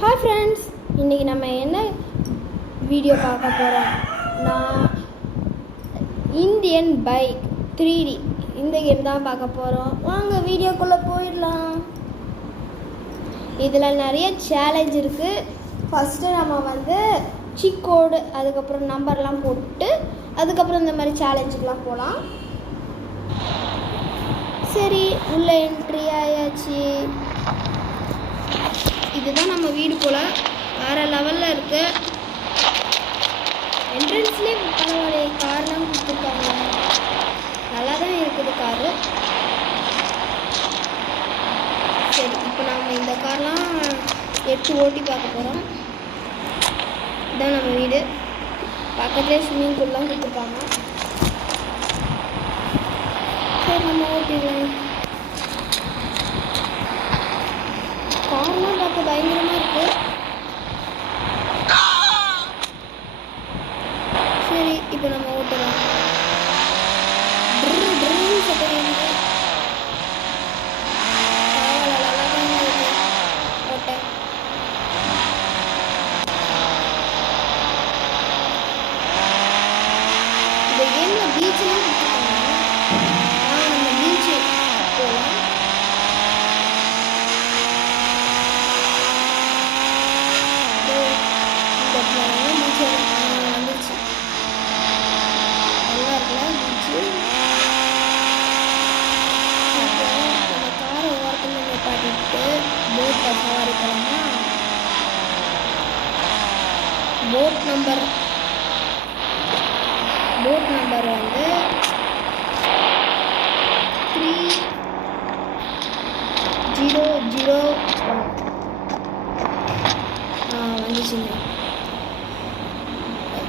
Hi friends, இன்றைக்கி நம்ம என்ன வீடியோ பார்க்க போகிறோம்? நான் இந்தியன் பைக் 3D இந்த கேம் தான் பார்க்க போகிறோம். வாங்க வீடியோக்குள்ளே போயிடலாம். இதில் நிறைய சேலஞ்ச் இருக்குது. ஃபஸ்ட்டு நம்ம சீட் கோடு, அதுக்கப்புறம் நம்பர்லாம் போட்டு அதுக்கப்புறம் இந்த மாதிரி சேலஞ்சுக்கெலாம் போகலாம். சரி, உள்ளே என்ட்ரி ஆயாச்சு. இதுதான் நம்ம வீடு போல், வேறு லெவலில் இருக்குது. என்ட்ரன்ஸ்லேயே பரவாயில்ல, கார்லாம் கொடுத்துருக்காங்க, நல்லா தான் இருக்குது காரு. சரி, இப்போ நம்ம இந்த கார்லாம் எடுத்து ஓட்டி பார்க்க போகிறோம். இதுதான் நம்ம வீடு. பக்கத்துலேயே ஸ்விம்மிங் பூல்லாம் கொடுத்துருப்பாங்க. சரி, நம்ம ஓட்டிடலாம். கார்லாம் பார்க்க பயங்கரமாக இருக்குது. சரி, இப்போ நம்ம ஓட்டுறோம். ஓட்ட இந்த கேமில் பீச்செலாம் கொடுத்துருக்காங்க. நம்ம பீச்சு போகலாம். வந்துருச்சு, நல்லா இருக்குல்ல பீச்சு. இந்த காரை ஓரத்தில் நிப்பாட்டிட்டு போட்டில் சவாரி போகலாமா? போட் நம்பர் 3001 வந்துச்சுங்க.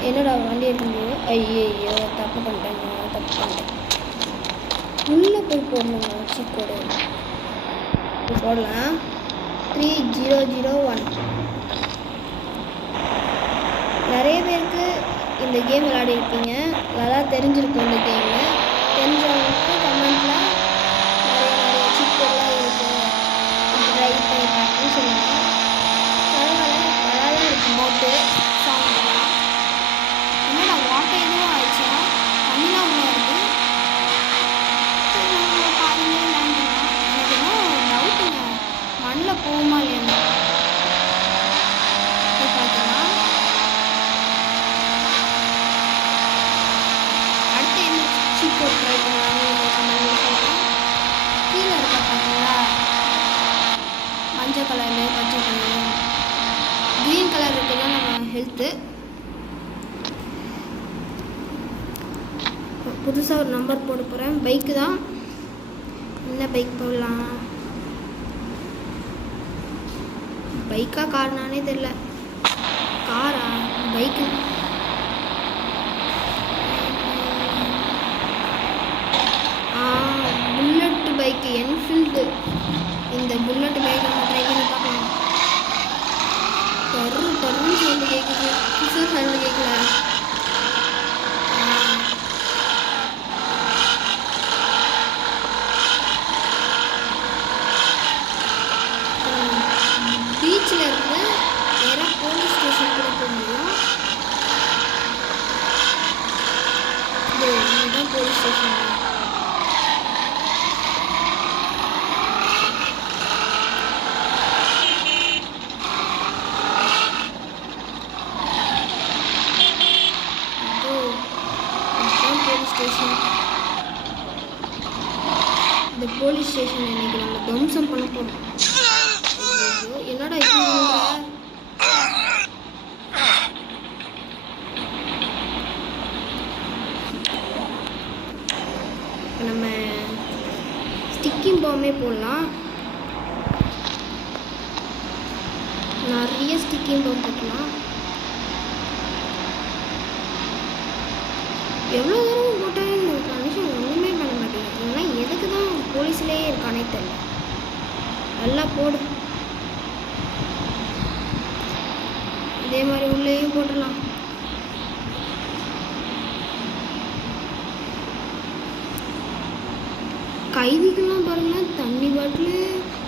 என்னடா வண்டி எடுக்க முடியும்? ஐயோ, தப்பு பண்ணிட்டேன். உள்ளே போய் போடணுங்க சீட் கோடு. இப்போ போடலாம். 3001. நிறைய பேருக்கு இந்த கேம் விளையாடிருப்பீங்க, நல்லா தெரிஞ்சிருக்கும். இந்த கேமு தெரிஞ்சவங்களுக்கு கமெண்ட்டில் நிறைய சீட் கோடெலாம் இருக்குது, ட்ரை பண்ணி பார்த்துன்னு சொல்லுங்கள். பரவாயில்ல, நல்லா தான் இருக்குது. போட்டு சாங்கெல்லாம் என்னடா வாட்டர் எதுவும் ஆயிடுச்சா? தண்ணிலாம் உள்ள வருது. பாருங்க, லேண்டுலாம் எனக்கு இன்னும் டவுட்டுங்க, மண்ணில் போகுமா இல்லையா பார்க்கலாம். அடுத்து என்ன சீட் கோட் ட்ரை பண்ணலாம்? கீழே இருக்கா பார்த்தீங்களா? மஞ்சள் கலரு, பச்சை கலரு, க்ரீன் கலர் இருக்குன்னா நம்ம ஹெல்த்து. புதுசாக ஒரு நம்பர் போட போகிறேன். பைக்கு தான். என்ன பைக் போடலாம்? பைக்கா கார்னானே தெரில. காரா பைக்கு? Bullet bike, Enfield. இந்த புல்லட் பைக் நம்ம ட்ரை பண்ணி பார்க்கலாம். டர்ன்னு சவுண்டு கேட்குது, கிசர் சவுண்டு கேட்கல. பீச்சில் இருந்து நேராக போலீஸ் ஸ்டேஷன் கூட போக முடியும். இதுதான் போலீஸ் ஸ்டேஷன். இந்த போலீஸ் ஸ்டேஷன் இன்னைக்கு நம்ம துவம்சம் பண்ண போகிறோம். என்னடா இப்போ நம்ம ஸ்டிக்கிங் பாம்பே போடலாம். நிறைய ஸ்டிக்கிங் பாம்பு போட்டலாம். எவ்வளோ தூரம் போட்டாலும் இந்த மனுஷன் ஒன்றுமே பண்ண மாட்டேங்குது. இதெல்லாம் எதுக்கு தான் போலீஸ்லேயே இருக்கானே தெரியல. நல்லா போடு. இதே மாதிரி உள்ளேயும் போட்டுடலாம். கைதிகள்லாம் பாருங்களேன், தண்ணி பாட்டில்,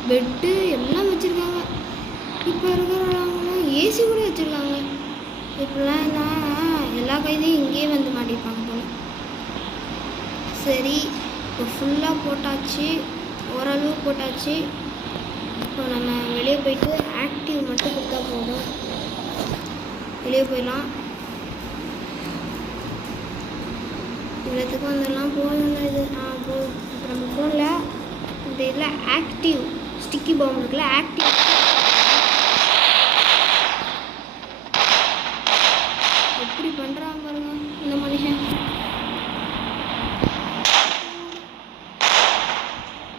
பெட்டு எல்லாம் வச்சுருக்காங்க. இப்போ இருக்கிறவங்க ஏசி கூட வச்சுருக்காங்க. இப்படிலாம் என்ன எல்லா கைதியும் இங்கேயே வந்து மாட்டிருப்பாங்க போல. சரி, இப்போ ஃபுல்லாக போட்டாச்சு, ஓரளவு போட்டாச்சு. இப்போ நம்ம வெளியே போயிட்டு ஆக்டிவ் மட்டும் கொடுத்தா போதும். வெளியே போயிடலாம். இவ்வளோத்துக்கு வந்துடலாம். போகணும் இது போதும். இப்போ நம்ம ஃபோனில் இந்த இதில் ஆக்டிவ் ஸ்டிக்கி பாம்பு இருக்குல்ல, ஆக்டிவ் எப்படி பண்ணுறாங்க பாருங்க இந்த மனுஷன்.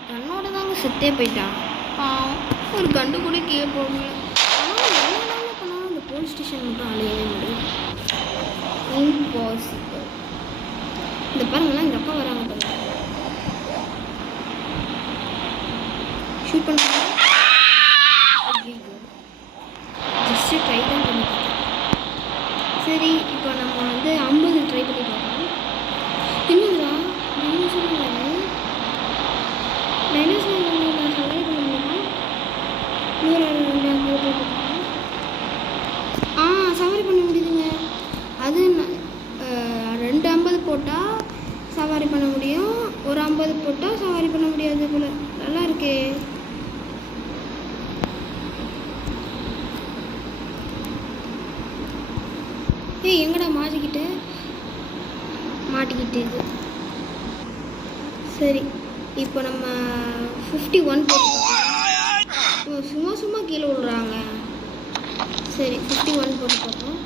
கண்ணோட தாங்க செத்தே போயிட்டான். ஒரு கண்டு கூட கீழே போகல. ஆனால் என்ன பண்ணாலும் இந்த போலீஸ் ஸ்டேஷன் மட்டும் அலையவே முடியும். இம்பாசிபிள். இந்த பாருங்கலாம், இந்த அக்கா வராங்க பாருங்க. ஷூட் பண்ணுறாங்க. ஜஸ்ட்டு ட்ரை தான் பண்ணி பார்த்தேன். சரி, இப்போ நம்ம வந்து 50 ட்ரை பண்ணி பார்க்கலாம். என்னங்களா டைனோசர் நான் சவாரி பண்ண முடியுமா? சவாரி பண்ண முடியுதுங்க. அது 2 50 போட்டால் சவாரி பண்ண முடியும், ஒரு 50 போட்டால் சவாரி பண்ண முடியாது போல். நல்லா இருக்கே. எங்கடா மாட்டிக்கிட்டு இது. சரி, இப்போ நம்ம 51 போட்டு சும்மா கீழே விடுறாங்க. சரி, 51 போட்டு பார்ப்போம்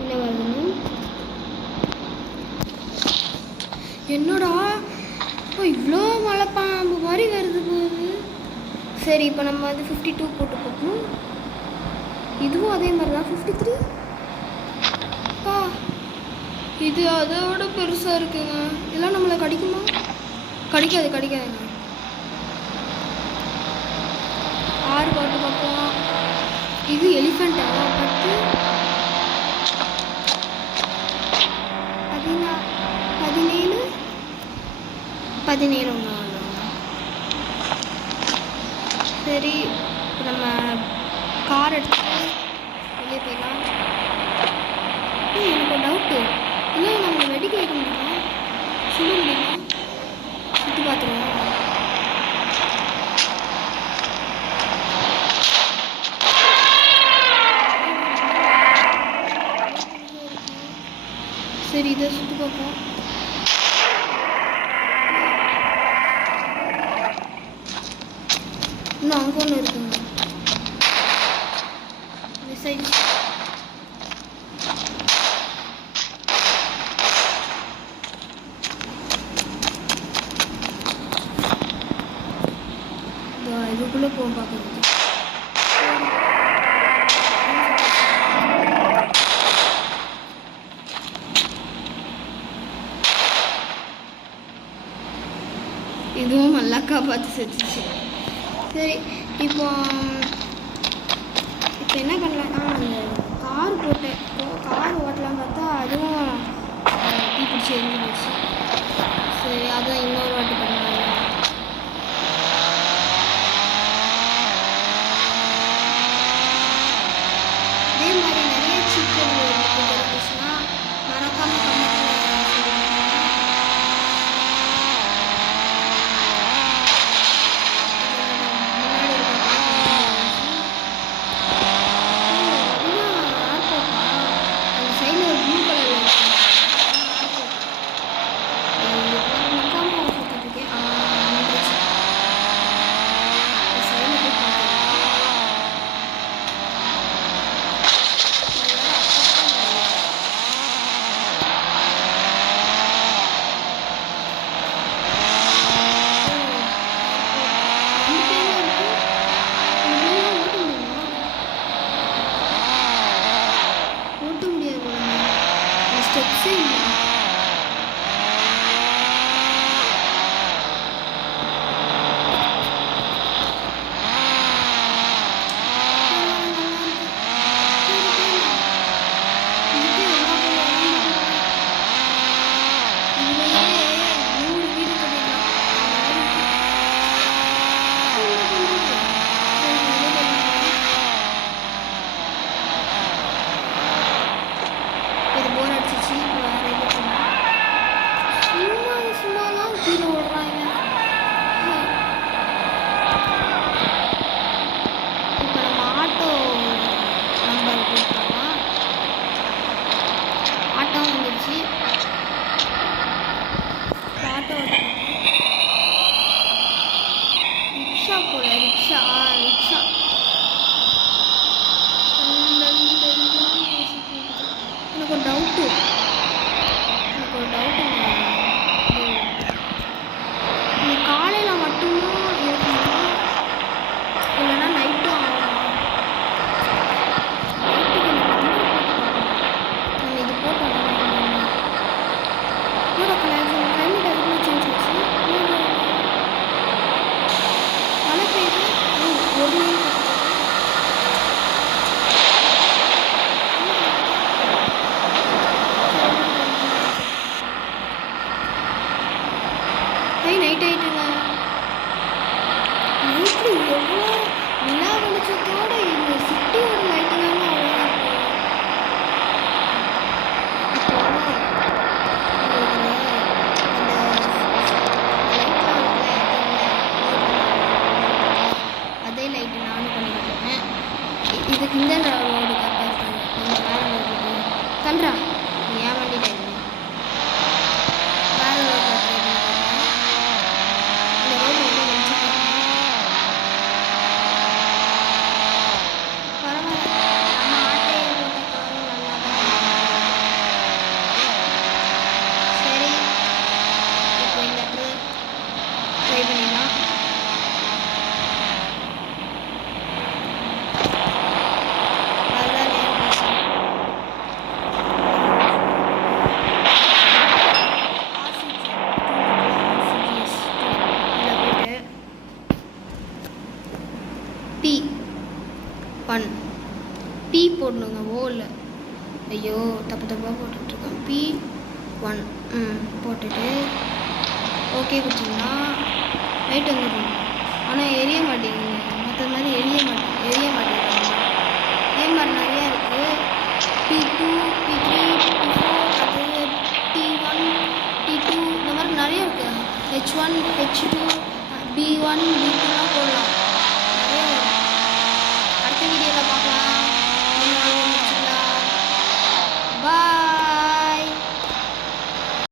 என்ன வருதுன்னு. என்னடா இவ்வளோ மலைப்பாம்பு மாதிரி வருது போகுது. சரி, இப்போ நம்ம வந்து 52 போட்டு பார்ப்போம். இதுவும் அதே மாதிரி தான். 53. இது அதோட பெருசாக இருக்குங்க. இதெல்லாம் நம்மளை கடிக்குமா? கடிக்காதுங்க. 6 போட்டு பார்ப்போம். இது எலிஃபெண்ட். 17 ஒன்று. சரி, இப்போ நம்ம கார் எடுத்து வெளியே போயிடலாம். எனக்கு ஒரு டவுட்டு. இல்லை, நம்ம வெடிக்க வைக்க முடியுமா? சுட முடியுமா? சுற்றி பார்த்துருவோம். சரி, இதை சுற்றி பார்ப்போம். இன்னும் அங்கே ஒன்று இருக்குங்க. மிசைல்ஸ். இதுக்குள்ளே போக பார்க்குறது. இதுவும் நல்லா காப்பாற்றி செத்துச்சு. சரி, இப்போ என்ன பண்ணலாம்? அந்த கார் போட்டேன். கார் ஓட்டலாம் பார்த்தா அதுவும் தீப்பிடிச்சி எரிஞ்சிருச்சு. சரி, அதான் இன்னொரு வாட்டி பண்ணலாம். இதே மாதிரி நிறைய சிக்கன் இருந்துச்சுன்னா மறக்காமல் இதோட இந்த சிட்டியோட லைட்டிங் எல்லாம் அவ்வளோதான் இருக்கும். இப்போ அதே லைட்டு நானும் பண்ணிக்கிட்டேன். இதுக்கு இந்த ரோடு கம்பேர் பண்ணி நம்ம வேற ரோடு கல்றா நீ ஏன் வண்டி டைம் வேற ரோடு இந்த ரோடு ரொம்ப வெளிச்சம் பரவாயில்ல. நம்ம ஆட்டையை போட்ட காரும் நல்லா தான். சரி இப்போ இந்த ட்ரை பண்ணிடலாம். P1 P போடணுங்க ஓல. ஐயோ தப்பு தப்பாக போட்டுட்ருக்கேன். P1 போட்டுட்டு ஓகே கொடுத்தீங்கன்னா லைட் வந்துடும். ஆனால் எரிய மாட்டேங்குது. மற்ற மாதிரி எரிய மாட்டேங்குது. இதே மாதிரி நிறையா இருக்குது. P2 P3 P4 அடுத்தது T1 T2 இந்த மாதிரி நிறைய இருக்குது. H1 H2 B1 B2லாம் போடலாம். நிறைய அடுத்த வீடியோவில்